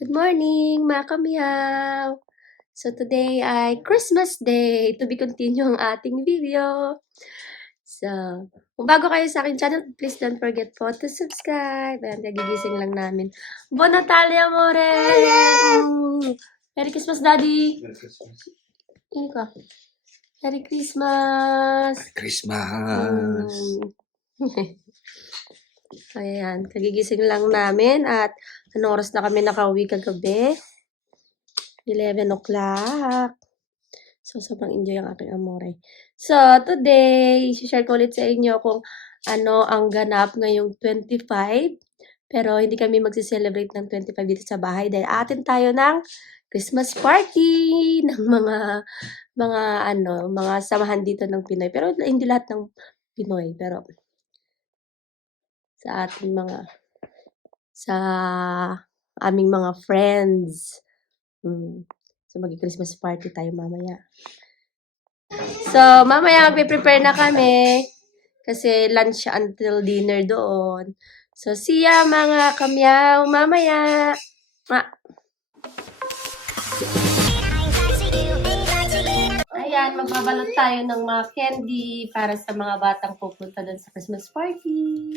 Good morning, mga kamiyaw! So, today ay Christmas Day. To be continue ang ating video. So, kung bago kayo sa aking channel, please don't forget po to subscribe. Ayan, kagigising lang namin. Bon Natalia, amore! Merry Christmas, Daddy! Merry Christmas. Ano ka? Merry Christmas! Merry Christmas! Ayan, kagigising lang namin at anong oras na kami nakauwi kagabi? 11 o'clock. So, sobrang enjoy ang aking amore. So, today, share ko ulit sa inyo kung ano ang ganap ngayong 25. Pero hindi kami magse-celebrate ng 25 dito sa bahay dahil atin tayo ng Christmas party ng mga samahan dito ng Pinoy. Pero hindi lahat ng Pinoy, pero sa aming mga friends. So, mag-Christmas party tayo mamaya. So, mamaya magpe-prepare na kami. Kasi lunch until dinner doon. So, see ya mga kamyaw mamaya. Ayan, magbabalot tayo ng mga candy para sa mga batang pupunta doon sa Christmas party.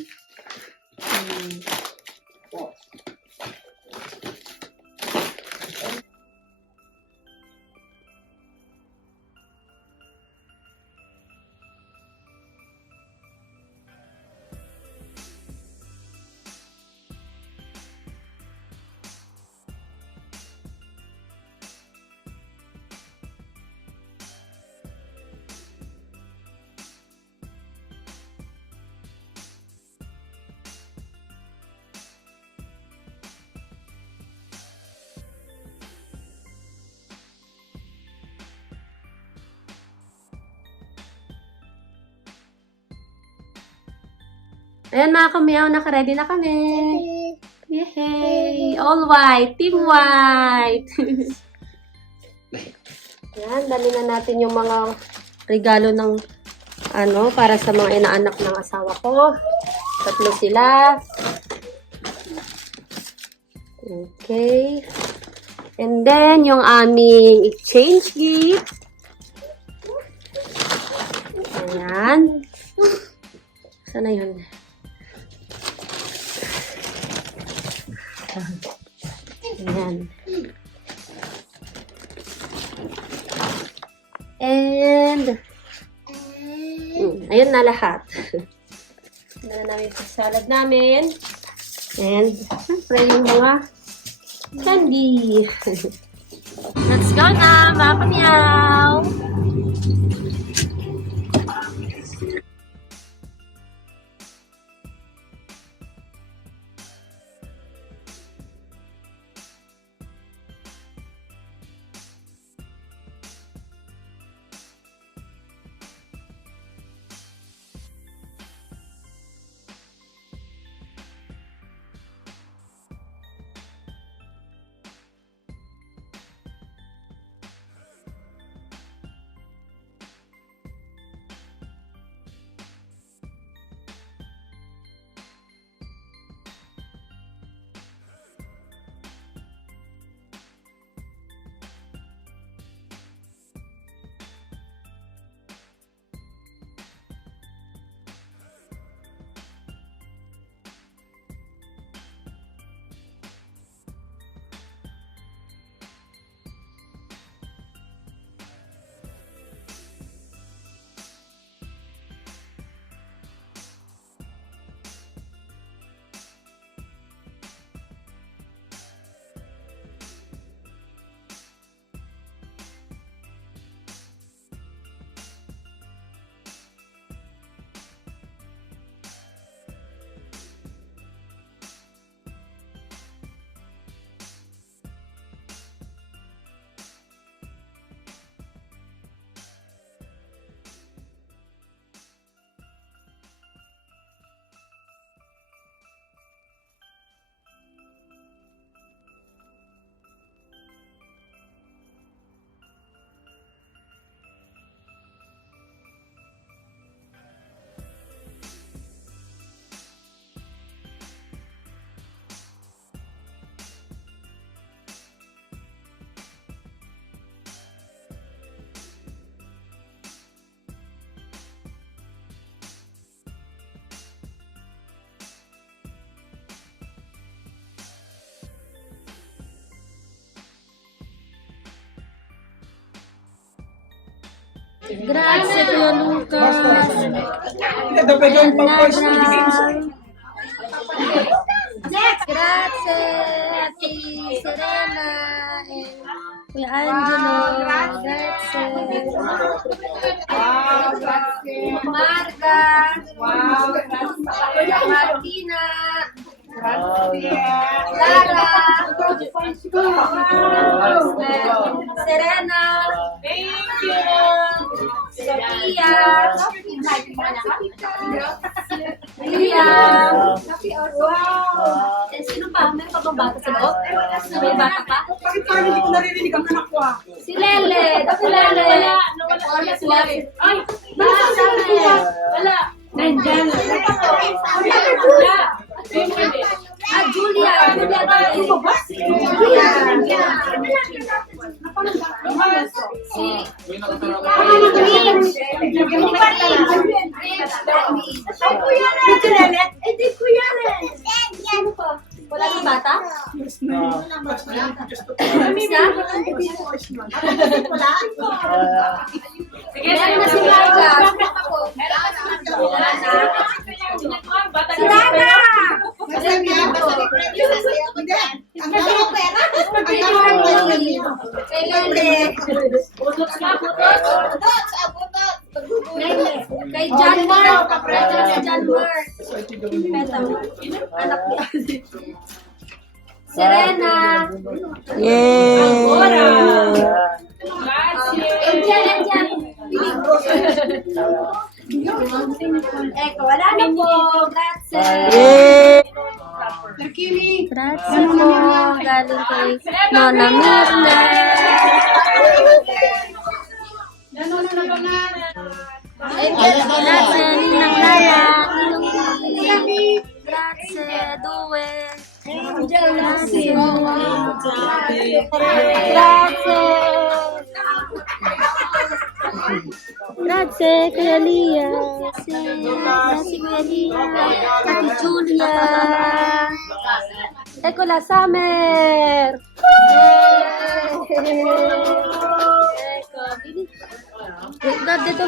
Ayan mga kamyaw, naka-ready na kami. Yay! All white! Team white! Ayan, dali na natin yung mga regalo ng para sa mga inaanak ng asawa ko. 3 sila. Okay. And then, yung aming exchange gift. Ayan. Sana yun? Ayan. And, ayun na lahat. Dala namin sa salad namin. And, siyempre yung mga candy. Let's go na, mga kamyaw! Grazie, Kuya Lucas. Grazie, Ate Serena. And Kuya Angelo. Grazie. Marga. Kuya Martina. Lara. Serena. Thank you. Sophia. Liam. Eh, sino pa? May pa bang bata sa loob? May bata pa? Bakit parang hindi ko naririnig ang anak ko ah? Si Lele. Si Lele. Wala si Lele. Ay! Wala sa amin. Wala! Nandyan! Wala. Ah, Julia. Julia tayo. Julia. Si... Ay, Kuya Ren. Eh, di Kuya Ren. Sino pa? Wala ng bata? Miss na? Sige, Meron na si Marga. Si Lana. Kay Lele. Kay John Mark. Kay John Mark. Anak ni Ate. Serena. Angora. Angel. Eko, wala na po. Grazie. Grazie po. Galing kay Nona Mirna. Grazie, Ninang Lala. Ninong Lee. Grazie, Due. Grazie. Grazie, Kuya Lia. Grazie, Kuya Lia. Ate Julia. Eko la Summer. Eko, bili. Dito.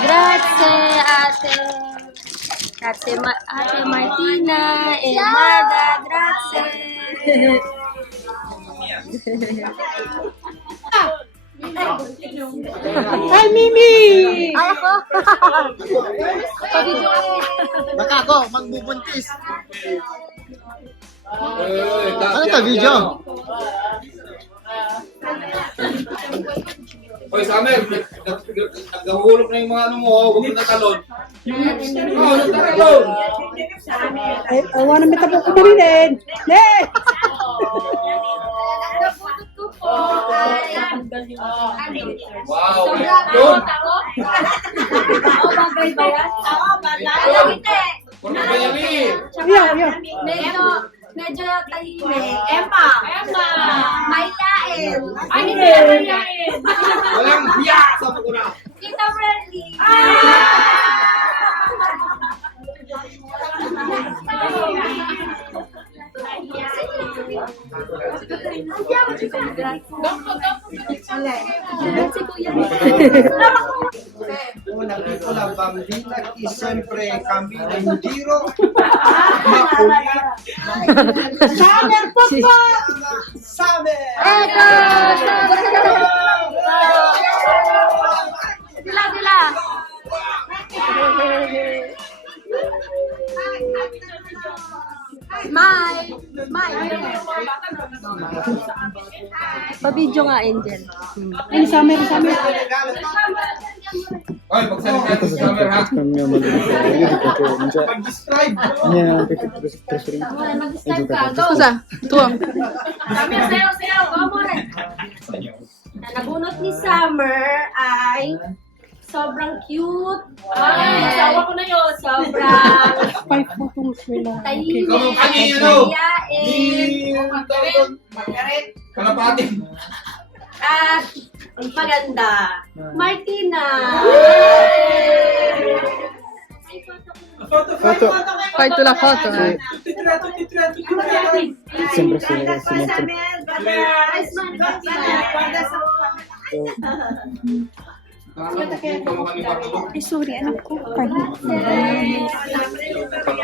Grazie, ate. Grazie, ate Martina. Marga, grazie. Ay, Mimi! Ako. Baka ako, magbubuntis. Ano to, video? Hoy, Summer, nagahulog na yung mga ano mo, huwag mo natalon. Oo, natalon. I wanna meet up with Marilyn! Hey! Wow, Sobrang yun. bagay ba yan? Hindi. Puro ba yan eh? Medyo tahimik. Emma. Mailain. Ay, hindi! Walang biya sa paguna. Tita Friendly. Unang ito lang, bambina, isempre, kambina, yung giro, makulit. Summer po po! Summer! Eko! Sila. Smile. Pa-video nga, Angel. Ay, Summer. Hoy, magsalita si Summer ha. Pag-describe. Mag-start ka. Go. Tuwang. Sayo. Go mo rin. Na nabunot ni Summer ay sobrang cute. Asawa ko na yun. Sobrang 5 photos sila. tahimik. Kamukha niya yun, oh. Mayayain. Kalapati. At maganda. Martina. Photo la foto. Siyempre sila, siyempre. Ay, sorry, anak ko. Pardon.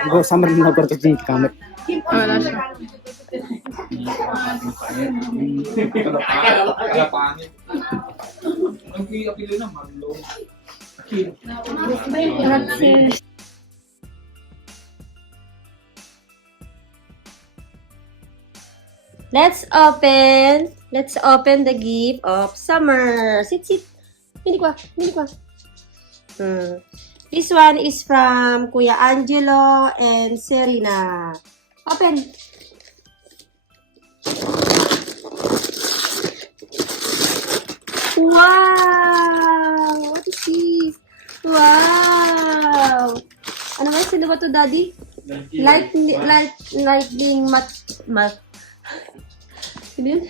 Go summer na ko to think kamet. Kaya pangit. Ang apilo naman, lo. Grazie. Let's open the gift of summer. Sit. Hindi ko. This one is from Kuya Angelo and Serena. Open. Wow! What is this? Wow! Ano ba? Sino ba to, Daddy? Lightning mat. Sino yun?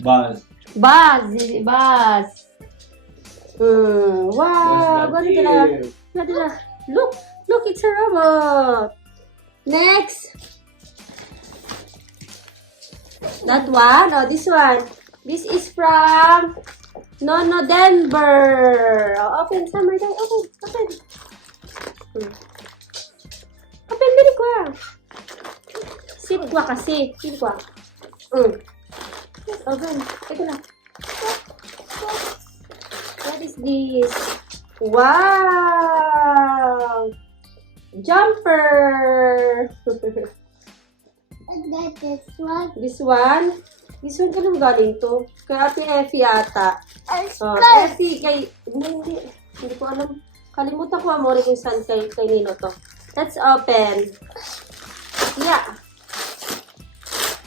Buzz. Buzz. Wow! Ganito na. Look, it's a robot. Next. That one. Oh, this one. This is from Nono Denver. Oh, open, Summer. Open. Open, dali ko. Sit ko kasi. Open. Ito na. What is this? Wow! Jumper! This one? This one kanong galing to? Kay Ate Effie ata. Effie, hindi ko alam. Kalimutan ko amore kung saan kay Nino to. Let's open. Yeah.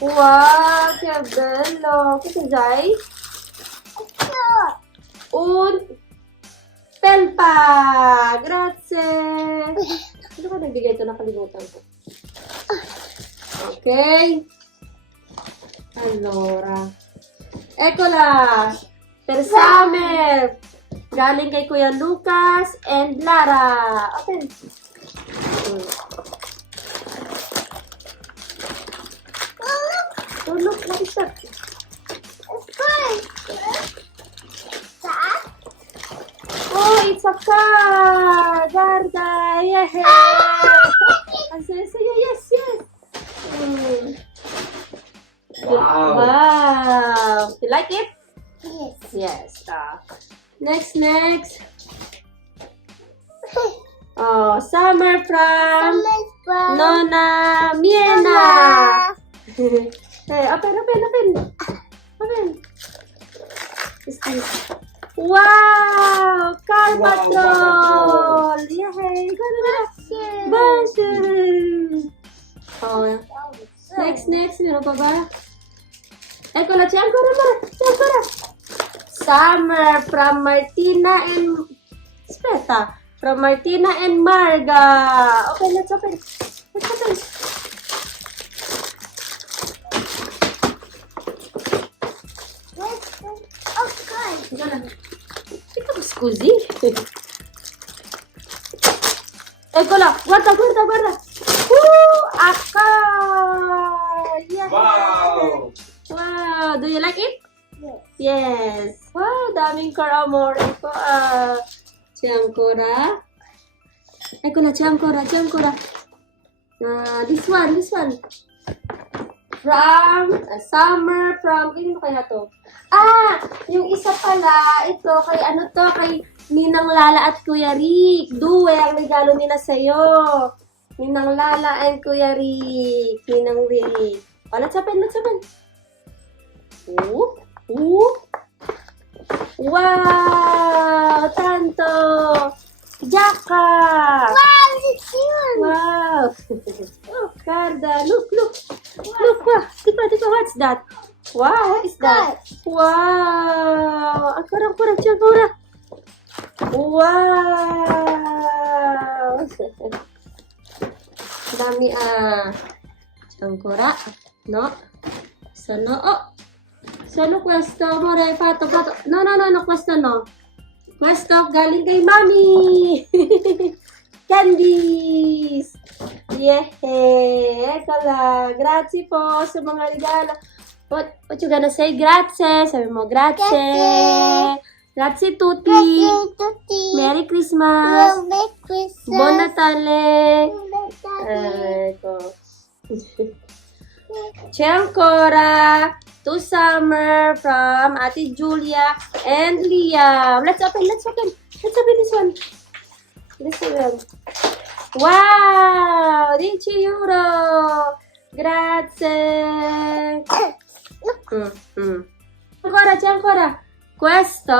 Wow, che bello. Che cos'hai? Un felpa. Grazie. Ano ka nagbigay ito? Nakalimutan ko. Okay. Allora. Eccola. Per summer. Galing kay Kuya Lucas and Lara. Open. Oh, look. What is that? Oh, it's a car! Guarda! Yeah! Yes! Wow! You like it? Yes. Next. Oh, summer from Nona Miena. Hey, open. What's this? Wow! Car Patrol! Yay! Go! Bus! Oh, next. Meron pa ba? Ecco la c'è ancora. Summer from Martina and... Aspetta. From Martina and Marga. Okay, let's open. Scusi. Eccola, guarda. Akka! Yeah. Wow! Wow, do you like it? Yes. Wow, daming car amore ko. Ciancora. Eccola, ciancora. This one. From summer from ano kaya to? Yung isa pala, ito kay Ninang Lala at Kuya Rick. Duwe ang regalo nila sa'yo. Ninang Lala and Kuya Rick. Ninang Rick. Oh, let's open. Wow! Tanto! Jaka! Wow! Oh, Carda! Look! Wow! Tika, what's that? Wow! What is that? Wow! Kurang, Ciancora! Wow! Dami Ciancora? No? Sono questo, amore, fatto. No, questo no. Questo galing kay Mami. Candies. Yeah. Eccola. Grazie po sa mga regalo. What you gonna say? Grazie. Sabi mo, grazie. Grazie tutti. Merry Christmas. Buon Natale. Ecco. C'è ancora to summer from Ate Julia and Liam. Let's open this one. This one. Wow! 10 euro! Grazie! C'è ancora. Questo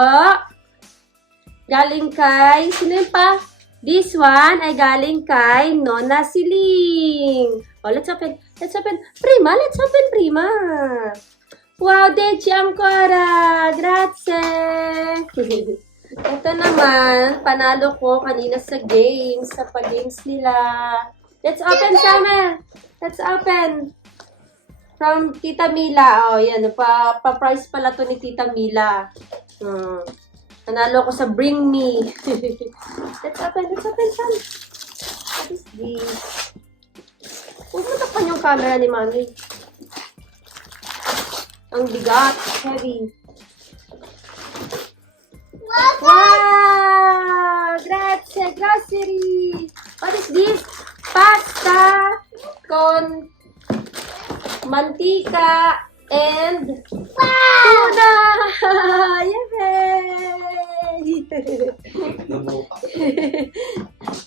galing kay, sino yun pa? This one ay galing kay Nona Siling. Oh, let's open. Prima, let's open prima. Wow, 10 ancora. Grazie. Ito naman, panalo ko kanina sa games, sa pag-games nila. Let's open, Summer. Let's open. From Tita Mila. Oh, yan. Pa-price pala to ni Tita Mila. Panalo ko sa Bring Me. Let's open, Sam. What is this? Huwag mo takpan yung camera ni Mami. Ang bigat. Heavy. Wow! Grazie, grocery! What is this? Pasta con mantika and tuna! Yay!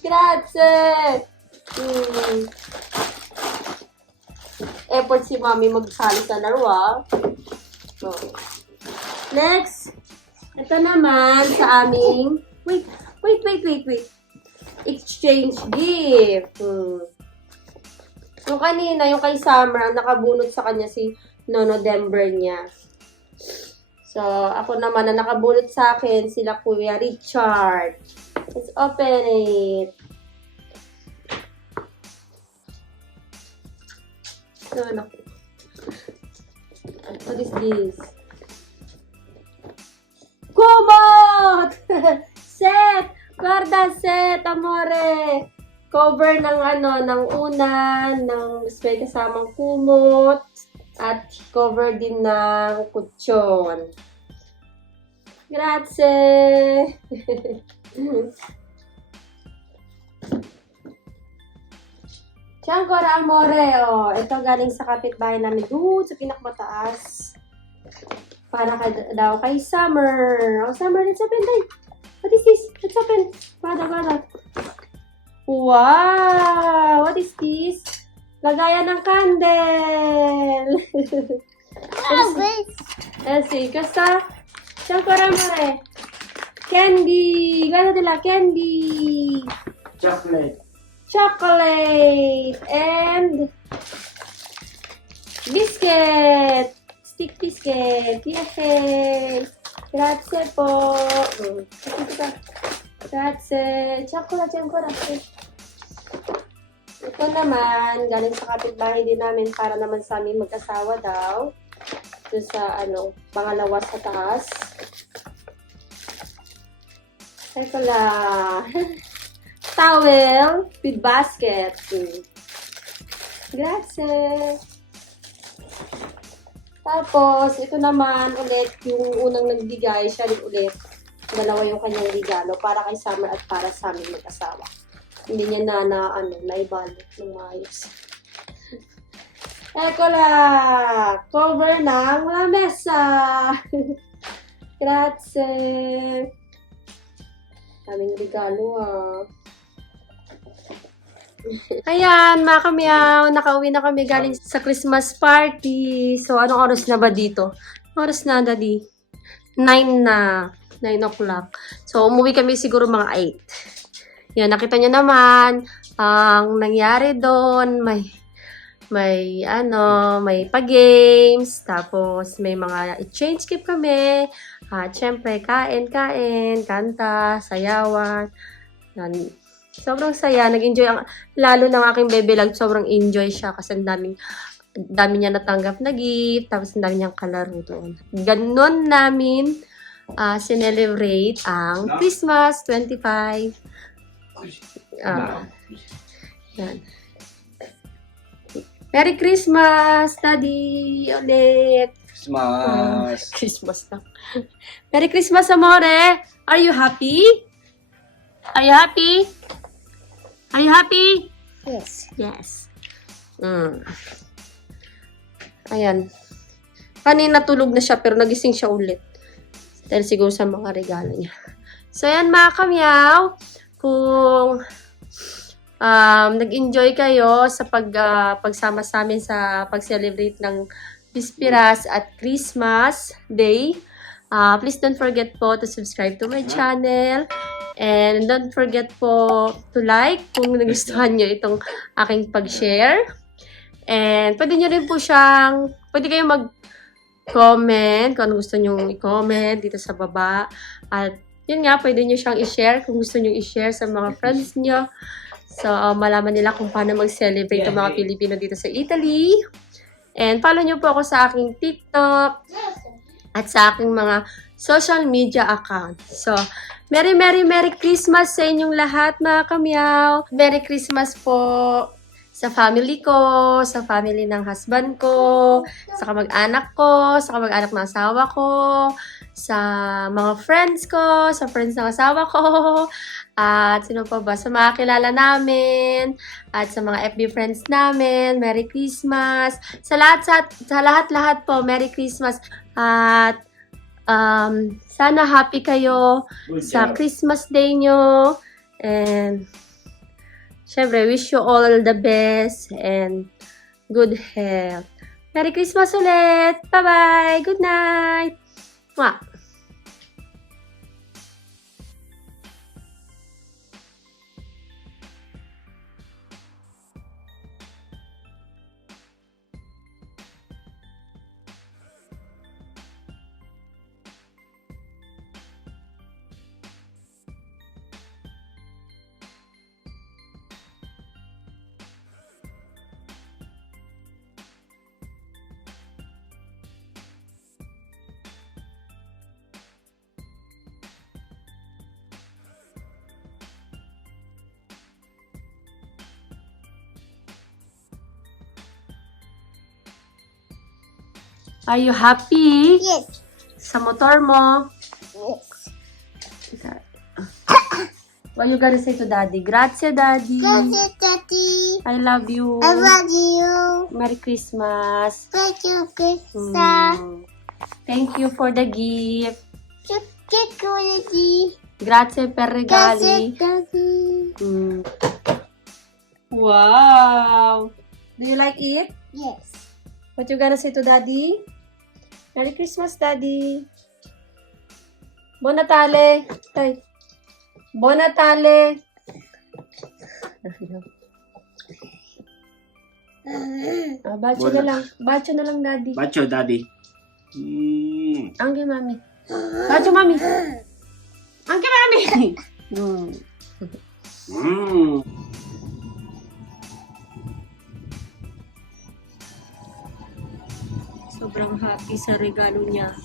Grazie! Effort si Mami magsali sa laro, oh. Next! Ito naman sa aming, wait. Exchange gift. Yung kanina, yung kay Summer, ang nakabunot sa kanya si Nono Denver niya. So, ako naman, na nakabunot sa akin, sila Kuya Richard. Let's open it. So, what is this? Kumot! Set! Guarda set, amore! Cover ng ng unan, ng may kasamang kumot, at cover din ng kutsyon. Grazie! C'è ancora, amore, oh. Ito galing sa kapitbahay namin doon sa pinakamataas. Para daw kay Summer. Oh, Summer, let's open tayo. What is this? Let's open. Bada. Wow! What is this? Lagayan ng candle. Let's see. Questa c'è ancora, amore. Candy. Guarda della candy. Chocolate. And biscuit. Stick biscuit. Yay! Grazie po. Grazie. Chocolate ancora. Ito naman, galing sa kapitbahay din namin para naman sa aming mag-asawa daw. Doon sa, pangalawa sa taas. Ito lang. Towel with basket. Grazie. Tapos, ito naman ulit, yung unang nagbigay, siya rin ulit. Dalawa yung kanyang regalo para kay Summer at para sa aming mag-asawa. Hindi niya naibalot ng maayos. Eko lang! Cover ng lamesa! Grazie! Aming regalo, Ayan, mga kamyaw, nakauwi na kami galing sa Christmas party. So, anong oras na ba dito? Anong oras na, Daddy? 9 na. 9 o'clock. So, umuwi kami siguro mga 8. Yan, nakita nyo naman ang nangyari doon. May pa-games. Tapos, may mga exchange gift kami. At, syempre, kain, kanta, sayawan. Yan. Sobrang saya. Nag-enjoy lalo ng aking baby lang. Sobrang enjoy siya kasi ang dami niya natanggap na gift. Tapos ang dami niyang kalaro doon. Ganon namin sinelebrate ang Christmas 25. Yan. Merry Christmas, Daddy! Ulit! Christmas. Christmas lang. Merry Christmas, amore! Are you happy? Are you happy? Are you happy? Yes. Yes. Ayan. Kanina tulog na siya pero nagising siya ulit. Dahil siguro sa mga regalo niya. So, ayan mga kamyaw. Kung nag-enjoy kayo sa pagsama sa amin sa pag-celebrate ng Bispiras at Christmas Day, please don't forget po to subscribe to my channel. And don't forget po to like kung nagustuhan nyo itong aking pag-share. And pwede nyo rin po pwede kayong mag-comment kung ano gusto nyo i-comment dito sa baba. At yun nga, pwede nyo siyang i-share kung gusto nyo i-share sa mga friends nyo. So, malaman nila kung paano mag-celebrate ang mga Pilipino dito sa Italy. And follow nyo po ako sa aking TikTok at sa aking mga social media account. So, Merry Christmas sa inyong lahat mga kamyaw. Merry Christmas po sa family ko, sa family ng husband ko, sa kamag-anak ko, sa kamag-anak ng asawa ko, sa mga friends ko, sa friends ng asawa ko, at sino pa ba? Sa mga kilala namin, at sa mga FB friends namin, Merry Christmas. Sa lahat po, Merry Christmas. At sana happy kayo sa Christmas Day nyo. And syempre, wish you all the best and good health. Merry Christmas ulit! Bye-bye! Good night! Mwah! Are you happy? Yes. Sa motor mo? Yes. What you gonna say to Daddy? Grazie, Daddy. Gracias, Daddy. I love you. I love you. Merry Christmas. Thank you, Krista. Thank you for the gift. Thank you, Daddy. Grazie per regali. Gracias, Daddy. Wow. Do you like it? Yes. What you gonna say to Daddy? Merry Christmas, Daddy. Buon Natale. Tay. Buon Natale. Bacho na lang. Bacho na lang, Daddy. Bacho, daddy. Angke, Mami. Bacho, Mami. Angke, Mami. Sobrang happy sa regalo niya.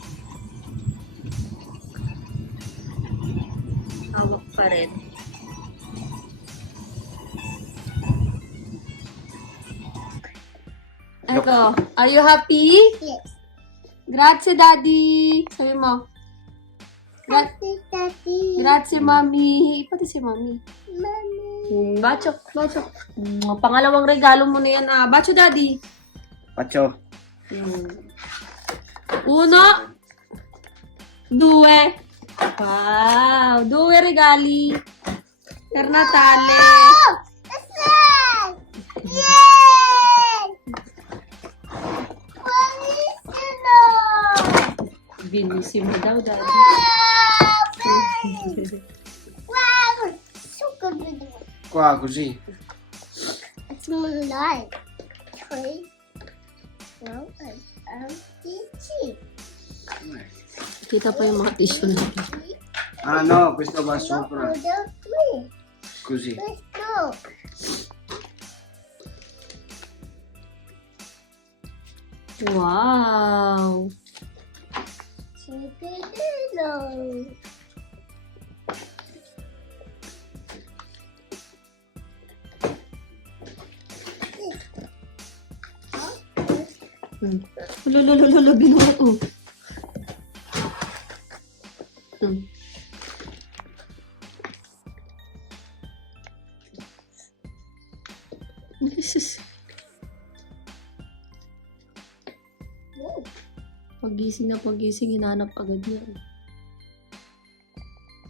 Hawak pa rin. Ito, are you happy? Yes. Grazie, Daddy. Sabi mo. Gracias, Daddy. Grazie, Mami. Pati si Mami. Mommy. Bacho. Pangalawang regalo mo na yan. Bacho, Daddy. Bacho. Uno. Due. Wow. Due regali. Per Natale. Yay! Buonissimo! Benissimo daw, Daddy. Wow! Super good. Qua, così. It's moonlight. Three. No, three. Kita pa yung mga tissue natin. Ah no, questo va sopra. Three. Così. Let's go. Wow. Chicken. Lululululu, binuhat oh. Jesus. Pagising, hinanap agad niya.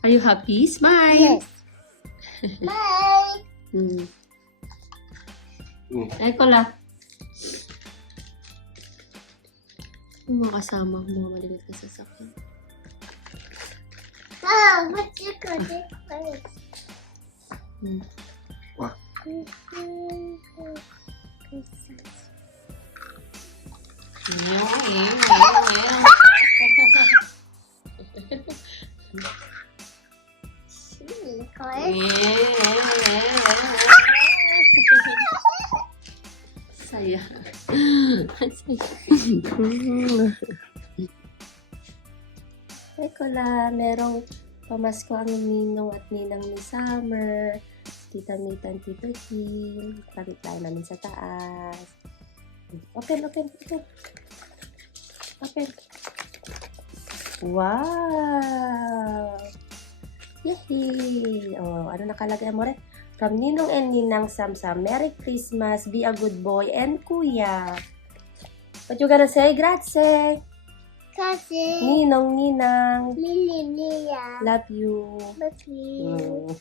Are you happy? Smile! Yes. Bye. Eko la. Yung mga kasama ko, mga malilit na sasakyan. Wow, what's your good place? Wah. Saya. Teko la, merong pamasko ang ninong at ninang ni Summer. Tita Mita and Tito Kim. Kapit tayo namin sa taas. Open. Wow! Yay! Oh, ano nakalagay mo rin? From Ninong and Ninang Samsam, Merry Christmas, be a good boy, and Kuya. What you gonna say? Grazie! Kasi Ninong, Ninang, Lilia. love you. Love you.